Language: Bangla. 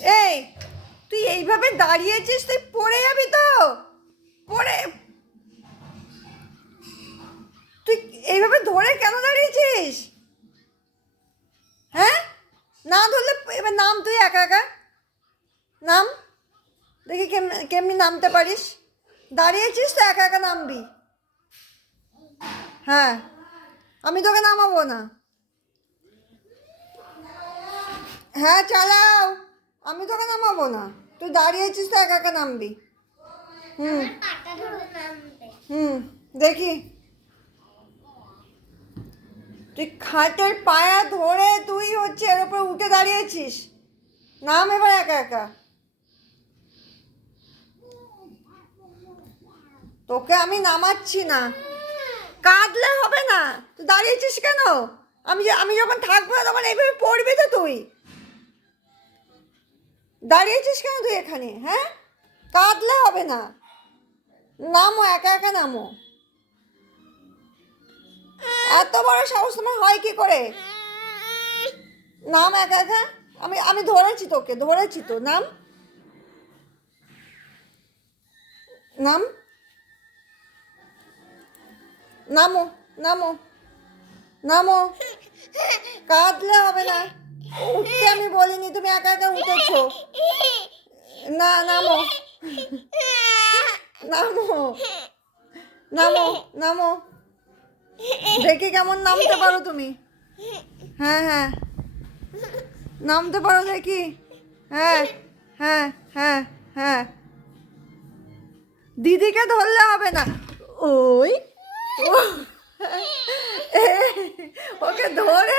এই, তুই এইভাবে দাঁড়িয়েছিস, তুই পড়ে যাবি তো। পড়ে। তুই এইভাবে ধরে কেন দাঁড়িয়েছিস? হ্যাঁ? না ধরলে এবার নাম তুই একা একা। নাম? দেখি কেমনি কেমনি নামতে পারিস। দাঁড়িয়েছিস তো একা একা নামবি। হ্যাঁ। আমি তোকে নামাবো না। হ্যাঁ চালাও। আমি তোকে নামাবো না। তুই দাঁড়িয়েছিস তো একা একা নামবি। হুম। হুম দেখি। তুই খাটের পায়া ধরে তুই হচ্ছে এর উপরে উঠে দাঁড়িয়েছিস নাম এবার একা একা। তোকে আমি নামাচ্ছি না। কাঁদলে হবে না। তুই দাঁড়িয়েছিস কেন? আমি আমি যখন থাকব তখন এইভাবে পড়বি তো তুই। দাঁড়িয়েছিস কেন তুই এখানে হ্যাঁ? কাঁদলে হবে না। নামো, একা একা নামো। এত বড় সাহস তোমার হয় কি করে? নাম একা একা? আমি আমি ধরেছি তোকে, ধরেছি তো। নাম? নাম? নামো নামো। নামো। কাঁদলে হবে না। বলিনি, তুমি একা একা উঠেছো। না, নামো। নামো। নামো নামো। দেখি কেমন নামতে পারো তুমি। হ্যাঁ হ্যাঁ। নামতে পারো দেখি। হ্যাঁ হ্যাঁ হ্যাঁ হ্যাঁ। দিদিকে ধরলে হবে না। ওই। ওকে ধরে